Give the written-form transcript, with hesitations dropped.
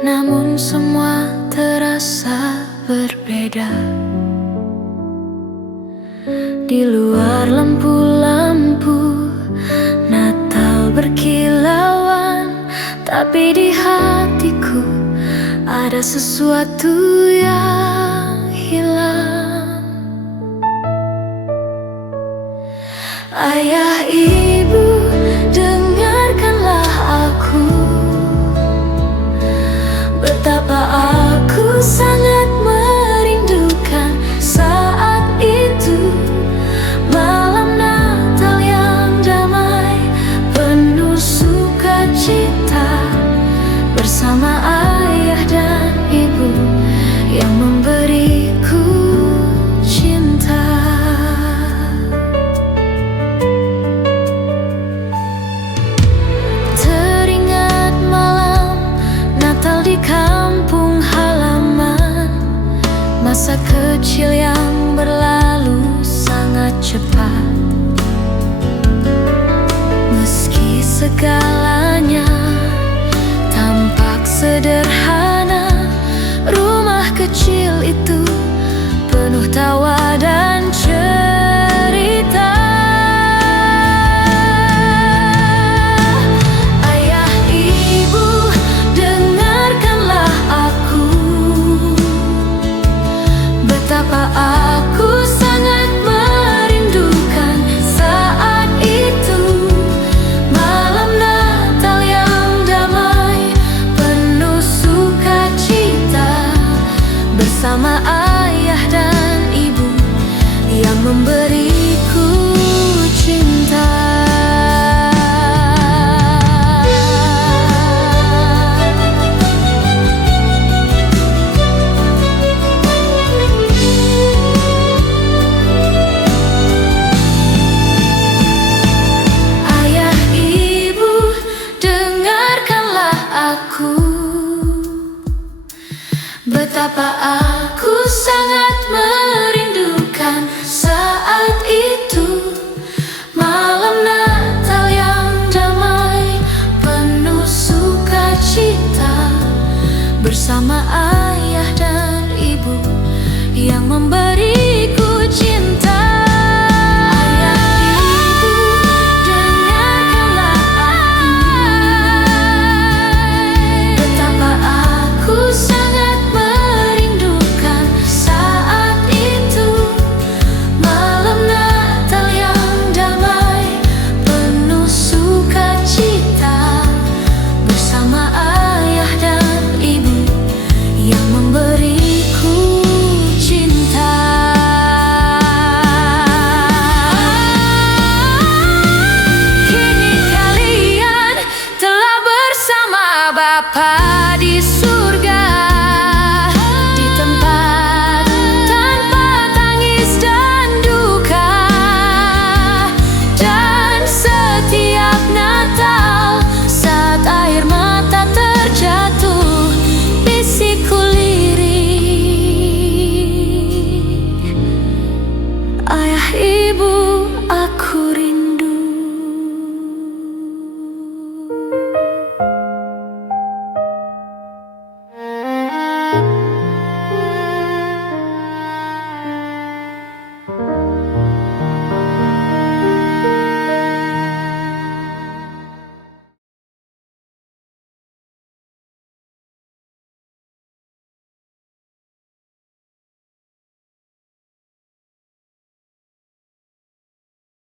namun semua terasa berbeda. Di luar lampu-lampu Natal berkilauan, tapi di hatiku ada sesuatu yang hilang. Ayah, ibu, dengarkanlah aku. Betapa aku sangat merindukan saat itu, malam Natal yang damai, penuh sukacita, bersama ayah dan ibu yang memberiku cinta. Teringat malam Natal di kampung halaman, masa kecil yang berlalu sangat cepat. Meski segalanya tampak sederhana, rumah kecil itu penuh tawa dan cerita. Ayah, ibu, dengarkanlah aku. Betapa aku sangat merindukan saat itu, malam Natal yang damai, penuh sukacita, bersama ayah dan ibu yang memberiku cinta. Ayah, ibu, dengarkanlah aku. Betapa aku sangat merindukan saat itu, malam Natal yang damai, penuh sukacita, bersama ayah dan ibu yang memberiku cinta. Ayah, ibu, dengarkanlah aku. Betapa aku sangat merindukan saat itu, malam Natal yang damai, penuh sukacita, bersama ayah dan ibu yang memberiku cinta. Kini kalian telah bersama Bapa.